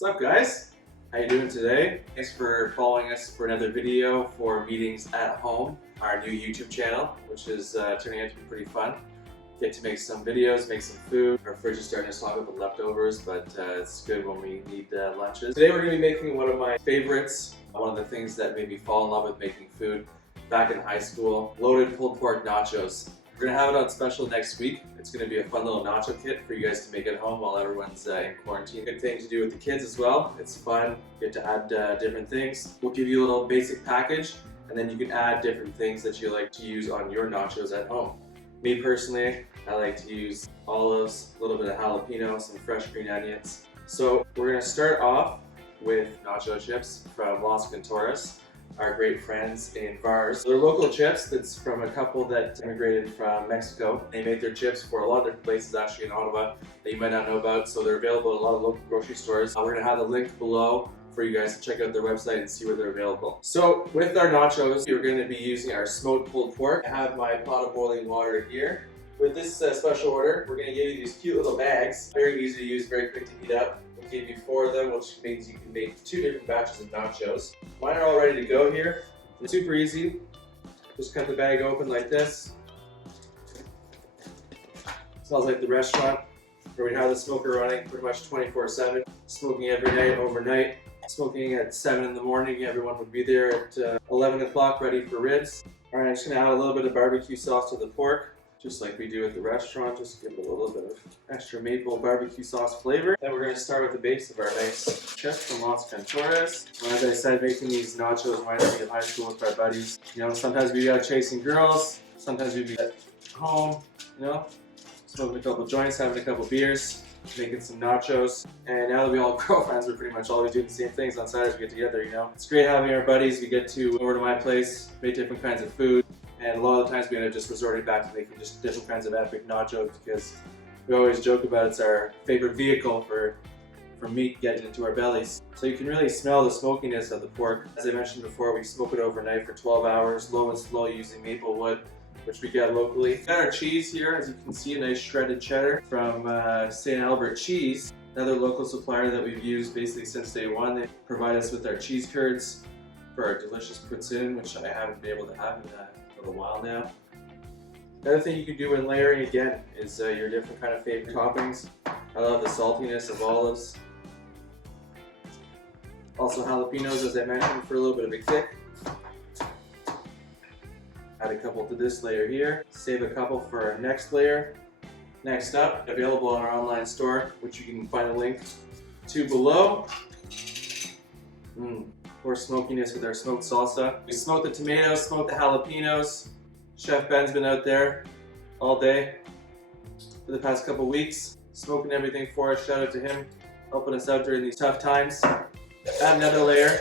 What's up, guys? How you doing today? Thanks for following us for another video for Meetings at Home, our new YouTube channel, which is turning out to be pretty fun. Get to make some videos, make some food. Our fridge is starting to stock up with leftovers, but it's good when we need lunches. Today we're going to be making one of my favorites, one of the things that made me fall in love with making food back in high school, loaded pulled pork nachos. We're going to have it on special next week. It's going to be a fun little nacho kit for you guys to make at home while everyone's in quarantine. Good thing to do with the kids as well. It's fun. You get to add different things. We'll give you a little basic package, and then you can add different things that you like to use on your nachos at home. Me personally, I like to use olives, a little bit of jalapeno, some fresh green onions. So we're going to start off with nacho chips from Los Cantores, our great friends in Vars. They're local chips that's from a couple that immigrated from Mexico. They make their chips for a lot of different places actually in Ottawa that you might not know about, so they're available at a lot of local grocery stores. We're going to have the link below for you guys to check out their website and see where they're available. So with our nachos, we're going to be using our smoked pulled pork. I have my pot of boiling water here. With this special order, we're going to give you these cute little bags. Very easy to use, very quick to heat up. We'll give you 4 of them, which means you can make 2 different batches of nachos. Mine are all ready to go here. It's super easy. Just cut the bag open like this. Smells like the restaurant where we have the smoker running pretty much 24/7. Smoking every night, overnight. Smoking at 7 in the morning. Everyone would be there at 11 o'clock ready for ribs. All right, I'm just going to add a little bit of barbecue sauce to the pork, just like we do at the restaurant. Just give it a little bit of extra maple barbecue sauce flavor. Then we're going to start with the base of our nice chips from Los Cantores. As I said, making these nachos reminded me of high school with our buddies. You know, sometimes we got chasing girls, sometimes we'd be at home, you know, smoking a couple joints, having a couple beers, making some nachos. And now that we all have girlfriends, we're pretty much always doing the same things on Saturdays we get together, you know. It's great having our buddies. We get to go over to my place, make different kinds of food. And a lot of the times we end up just resorting back to making just different kinds of epic nachos because we always joke about it's our favorite vehicle for meat getting into our bellies. So you can really smell the smokiness of the pork. As I mentioned before, we smoke it overnight for 12 hours, low and slow using maple wood, which we get locally. We got our cheese here, as you can see, a nice shredded cheddar from St. Albert Cheese, another local supplier that we've used basically since day one. They provide us with our cheese curds for our delicious poutine, which I haven't been able to have in a little while now. The other thing you can do when layering again is your different kind of favorite toppings. I love the saltiness of olives. Also jalapenos, as I mentioned, for a little bit of a kick. Add a couple to this layer here. Save a couple for our next layer. Next up, available on our online store, which you can find a link to below. More smokiness with our smoked salsa. We smoked the tomatoes, smoked the jalapenos. Chef Ben's been out there all day for the past couple weeks, smoking everything for us. Shout out to him, helping us out during these tough times. Add another layer.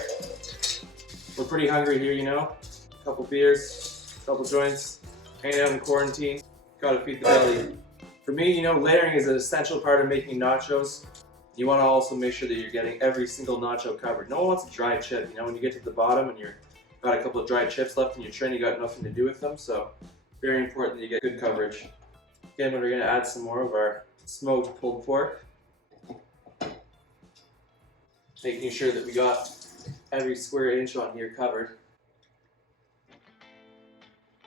We're pretty hungry here, you know. A couple beers, a couple joints, hanging out in quarantine. Gotta feed the belly. For me, you know, layering is an essential part of making nachos. You want to also make sure that you're getting every single nacho covered. No one wants a dry chip. You know, when you get to the bottom and you've got a couple of dry chips left in your tray and you got nothing to do with them, so very important that you get good coverage. Again, we're going to add some more of our smoked pulled pork, making sure that we got every square inch on here covered.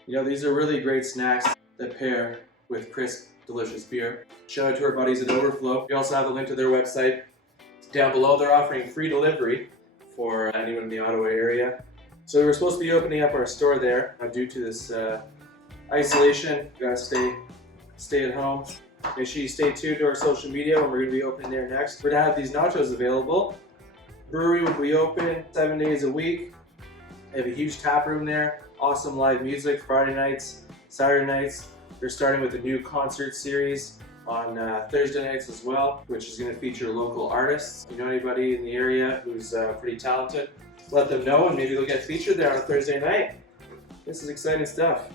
You know, these are really great snacks that pair with crisp, delicious beer. Shout out to our buddies at Overflow. We also have a link to their website down below. They're offering free delivery for anyone in the Ottawa area. So we're supposed to be opening up our store there. Due to this isolation, you gotta stay at home. Make sure you stay tuned to our social media when we're gonna be opening there next. We're gonna have these nachos available. Brewery will be open 7 days a week. They have a huge tap room there. Awesome live music Friday nights, Saturday nights. They're starting with a new concert series on Thursday nights as well, which is going to feature local artists. If you know anybody in the area who's pretty talented, let them know and maybe they'll get featured there on a Thursday night. This is exciting stuff.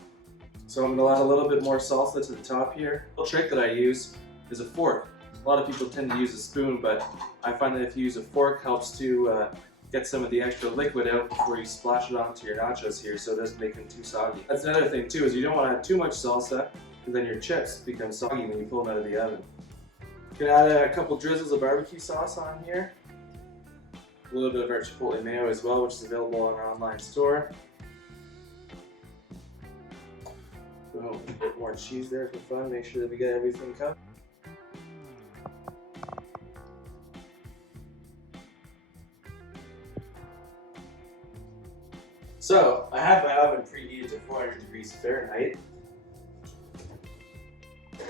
So I'm going to add a little bit more salsa to the top here. The trick that I use is a fork. A lot of people tend to use a spoon, but I find that if you use a fork, it helps to get some of the extra liquid out before you splash it onto your nachos here so it doesn't make them too soggy. That's another thing too, is you don't want to add too much salsa because then your chips become soggy when you pull them out of the oven. You can add a couple drizzles of barbecue sauce on here. A little bit of our chipotle mayo as well, which is available on our online store. Boom, a bit more cheese there for fun. Make sure that we get everything covered. So, I have my oven preheated to 400 degrees Fahrenheit.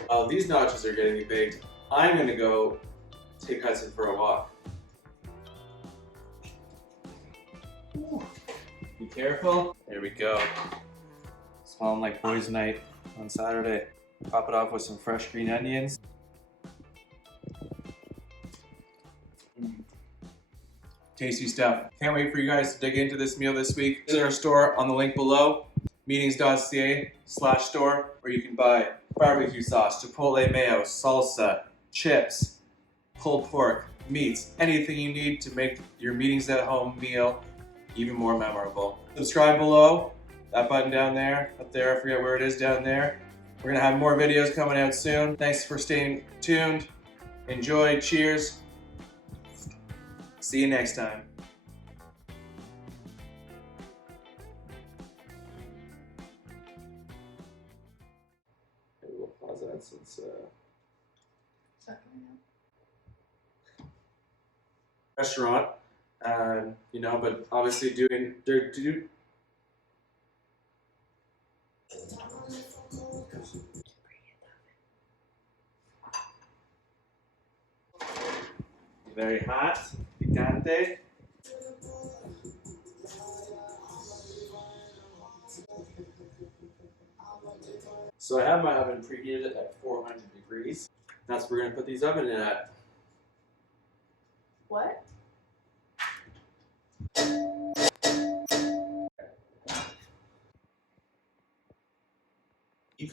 While these nachos are getting baked, I'm going to go take Hudson for a walk. Ooh. Be careful. There we go. Smelling like boys' night on Saturday. Top it off with some fresh green onions. Tasty stuff. Can't wait for you guys to dig into this meal this week. Visit our store on the link below, meatings.ca/store, where you can buy barbecue sauce, chipotle mayo, salsa, chips, pulled pork, meats, anything you need to make your Meetings at Home meal even more memorable. Subscribe below, that button down there, up there, I forget where it is down there. We're gonna have more videos coming out soon. Thanks for staying tuned. Enjoy, cheers. See you next time. Maybe we'll pause that since restaurant, you know, but obviously very hot, picante. So I have my oven preheated at 400 degrees. That's what we're gonna put these oven in at. What? You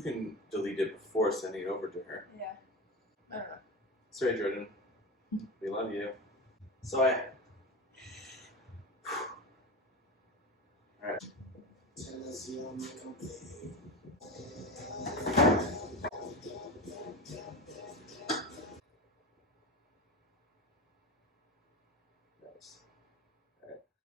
can delete it before sending it over to her. Yeah. I don't know. Sorry, Jordan. We love you. So all right.